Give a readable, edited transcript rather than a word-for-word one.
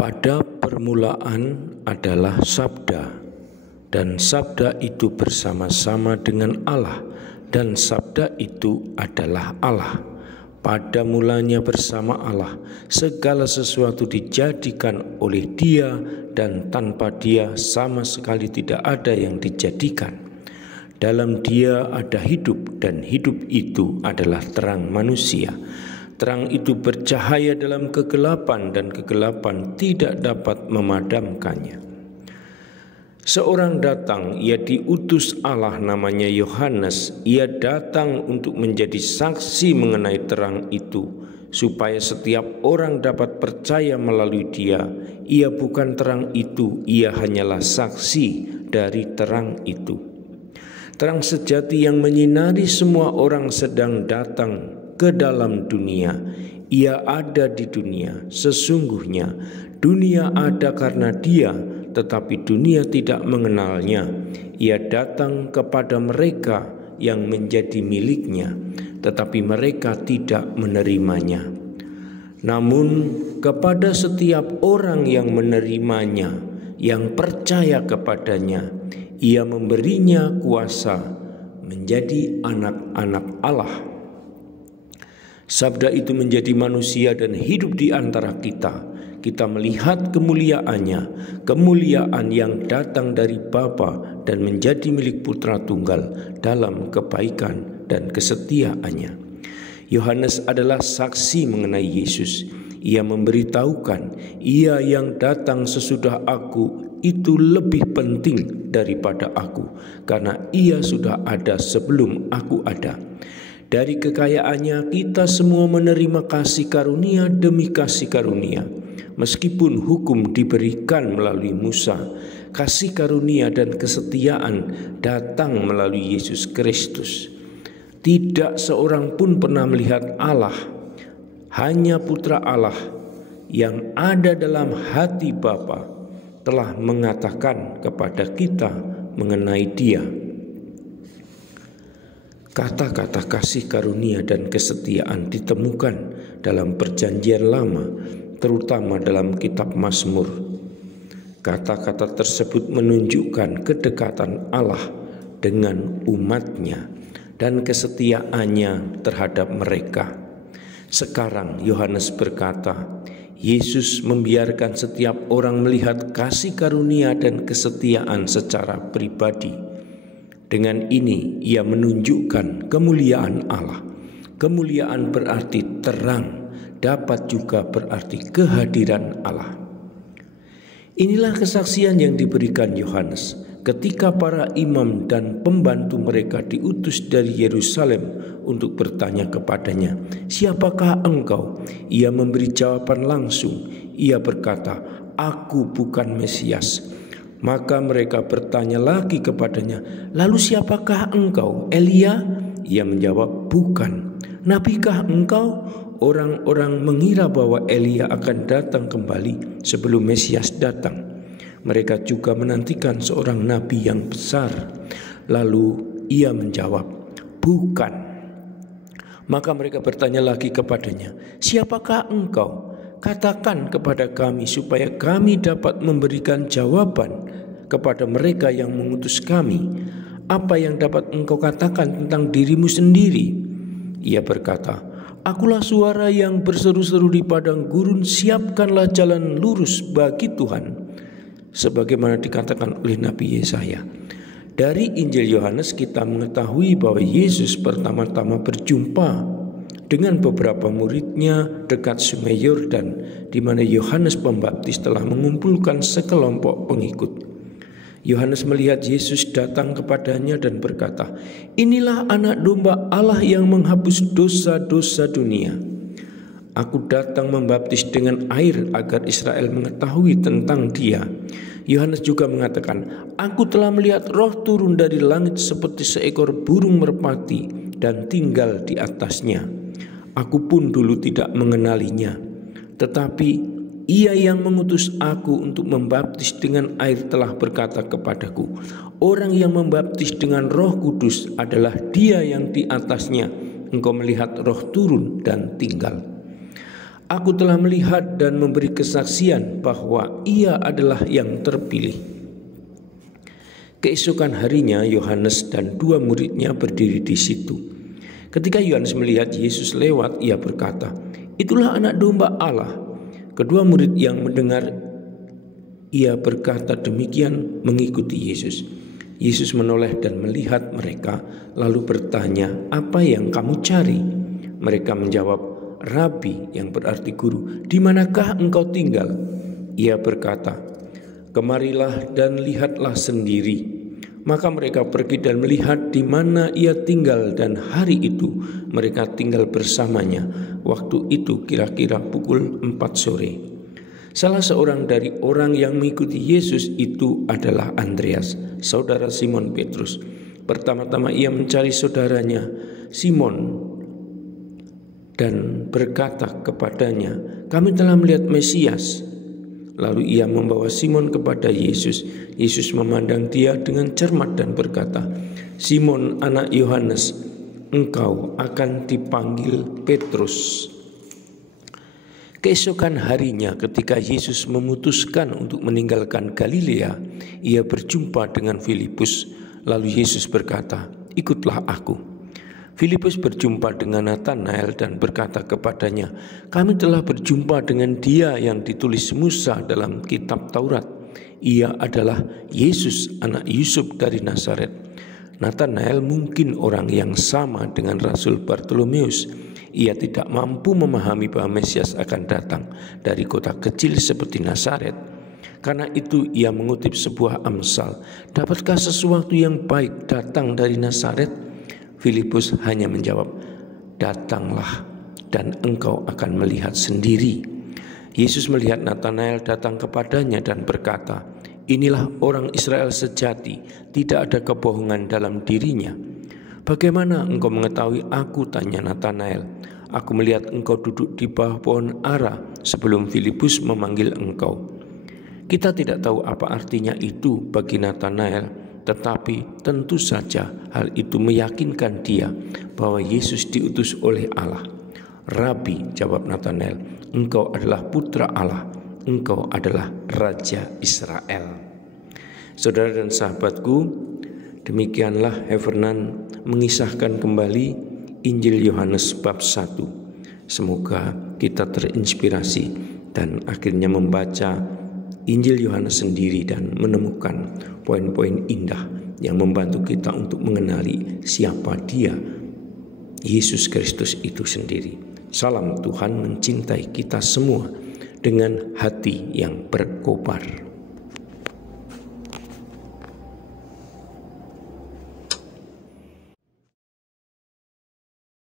Pada permulaan adalah Sabda, dan Sabda itu bersama-sama dengan Allah, dan Sabda itu adalah Allah. Pada mulanya bersama Allah, segala sesuatu dijadikan oleh Dia, dan tanpa Dia sama sekali tidak ada yang dijadikan. Dalam Dia ada hidup, dan hidup itu adalah terang manusia. Terang itu bercahaya dalam kegelapan, dan kegelapan tidak dapat memadamkannya. Seorang datang, ia diutus Allah, namanya Yohanes. Ia datang untuk menjadi saksi mengenai terang itu, supaya setiap orang dapat percaya melalui Dia. Ia bukan terang itu, ia hanyalah saksi dari terang itu. Terang sejati yang menyinari semua orang sedang datang ke dalam dunia. Ia ada di dunia. Sesungguhnya dunia ada karena Dia, tetapi dunia tidak mengenalnya. Ia datang kepada mereka yang menjadi miliknya, tetapi mereka tidak menerimanya. Namun kepada setiap orang yang menerimanya, yang percaya kepadanya, Ia memberinya kuasa menjadi anak-anak Allah. Sabda itu menjadi manusia dan hidup di antara kita. Kita melihat kemuliaannya, kemuliaan yang datang dari Bapa dan menjadi milik Putra Tunggal dalam kebaikan dan kesetiaannya. Yohanes adalah saksi mengenai Yesus. Ia memberitahukan, Ia yang datang sesudah aku itu lebih penting daripada aku, karena Ia sudah ada sebelum aku ada. Dari kekayaannya kita semua menerima kasih karunia demi kasih karunia. Meskipun hukum diberikan melalui Musa, kasih karunia dan kesetiaan datang melalui Yesus Kristus. Tidak seorang pun pernah melihat Allah, hanya Putra Allah yang ada dalam hati Bapa telah mengatakan kepada kita mengenai Dia. Kata-kata kasih karunia dan kesetiaan ditemukan dalam Perjanjian Lama, terutama dalam kitab Mazmur. Kata-kata tersebut menunjukkan kedekatan Allah dengan umatnya dan kesetiaannya terhadap mereka. Sekarang Yohanes berkata, Yesus membiarkan setiap orang melihat kasih karunia dan kesetiaan secara pribadi. Dengan ini Ia menunjukkan kemuliaan Allah. Kemuliaan berarti terang, dapat juga berarti kehadiran Allah. Inilah kesaksian yang diberikan Yohanes ketika para imam dan pembantu mereka diutus dari Yerusalem untuk bertanya kepadanya, "Siapakah engkau?" Ia memberi jawaban langsung. Ia berkata, "Aku bukan Mesias." Maka mereka bertanya lagi kepadanya, "Lalu siapakah engkau, Elia?" Ia menjawab, "Bukan." "Nabikah engkau?" Orang-orang mengira bahwa Elia akan datang kembali sebelum Mesias datang. Mereka juga menantikan seorang nabi yang besar. Lalu ia menjawab, "Bukan." Maka mereka bertanya lagi kepadanya, "Siapakah engkau? Katakan kepada kami supaya kami dapat memberikan jawaban kepada mereka yang mengutus kami. Apa yang dapat engkau katakan tentang dirimu sendiri?" Ia berkata, "Akulah suara yang berseru-seru di padang gurun, siapkanlah jalan lurus bagi Tuhan." Sebagaimana dikatakan oleh Nabi Yesaya. Dari Injil Yohanes kita mengetahui bahwa Yesus pertama-tama berjumpa dengan beberapa muridnya dekat Sungai Yordan, di mana Yohanes Pembaptis telah mengumpulkan sekelompok pengikut. Yohanes melihat Yesus datang kepadanya dan berkata, "Inilah anak domba Allah yang menghapus dosa-dosa dunia. Aku datang membaptis dengan air agar Israel mengetahui tentang Dia." Yohanes juga mengatakan, "Aku telah melihat Roh turun dari langit seperti seekor burung merpati dan tinggal di atasnya. Aku pun dulu tidak mengenalinya, tetapi Ia yang mengutus aku untuk membaptis dengan air telah berkata kepadaku, orang yang membaptis dengan Roh Kudus adalah Dia yang di atasnya engkau melihat Roh turun dan tinggal." Aku telah melihat dan memberi kesaksian bahwa ia adalah yang terpilih." Keesokan harinya Yohanes dan 2 muridnya berdiri di situ. Ketika Yohanes melihat Yesus lewat, ia berkata, "Itulah anak domba Allah." Kedua murid yang mendengar ia berkata demikian mengikuti Yesus. Yesus menoleh dan melihat mereka, lalu bertanya, "Apa yang kamu cari?" Mereka menjawab, "Rabi," yang berarti guru, "di manakah engkau tinggal?" Ia berkata, "Kemarilah dan lihatlah sendiri." Maka mereka pergi dan melihat di mana ia tinggal, dan hari itu mereka tinggal bersamanya. Waktu itu kira-kira pukul 4 sore. Salah seorang dari orang yang mengikuti Yesus itu adalah Andreas, saudara Simon Petrus. Pertama-tama ia mencari saudaranya Simon dan berkata kepadanya, "Kami telah melihat Mesias." Lalu ia membawa Simon kepada Yesus. Yesus memandang dia dengan cermat dan berkata, "Simon anak Yohanes, engkau akan dipanggil Petrus." Keesokan harinya ketika Yesus memutuskan untuk meninggalkan Galilea, ia berjumpa dengan Filipus. Lalu Yesus berkata, "Ikutlah aku." Filipus berjumpa dengan Natanael dan berkata kepadanya, "Kami telah berjumpa dengan Dia yang ditulis Musa dalam kitab Taurat. Ia adalah Yesus anak Yusuf dari Nazaret." Natanael mungkin orang yang sama dengan Rasul Bartolomeus. Ia tidak mampu memahami bahwa Mesias akan datang dari kota kecil seperti Nazaret. Karena itu ia mengutip sebuah amsal, "Dapatkah sesuatu yang baik datang dari Nazaret?" Filipus hanya menjawab, "Datanglah dan engkau akan melihat sendiri." Yesus melihat Natanael datang kepadanya dan berkata, "Inilah orang Israel sejati, tidak ada kebohongan dalam dirinya." "Bagaimana engkau mengetahui aku?" tanya Natanael. "Aku melihat engkau duduk di bawah pohon ara sebelum Filipus memanggil engkau." Kita tidak tahu apa artinya itu bagi Natanael, tetapi tentu saja hal itu meyakinkan dia bahwa Yesus diutus oleh Allah. "Rabi," jawab Natanael, "engkau adalah putra Allah, engkau adalah Raja Israel." Saudara dan sahabatku, demikianlah Heffernan mengisahkan kembali Injil Yohanes bab 1. Semoga kita terinspirasi dan akhirnya membaca Injil Yohanes sendiri dan menemukan poin-poin indah yang membantu kita untuk mengenali siapa Dia, Yesus Kristus itu sendiri. Salam, Tuhan mencintai kita semua dengan hati yang berkobar.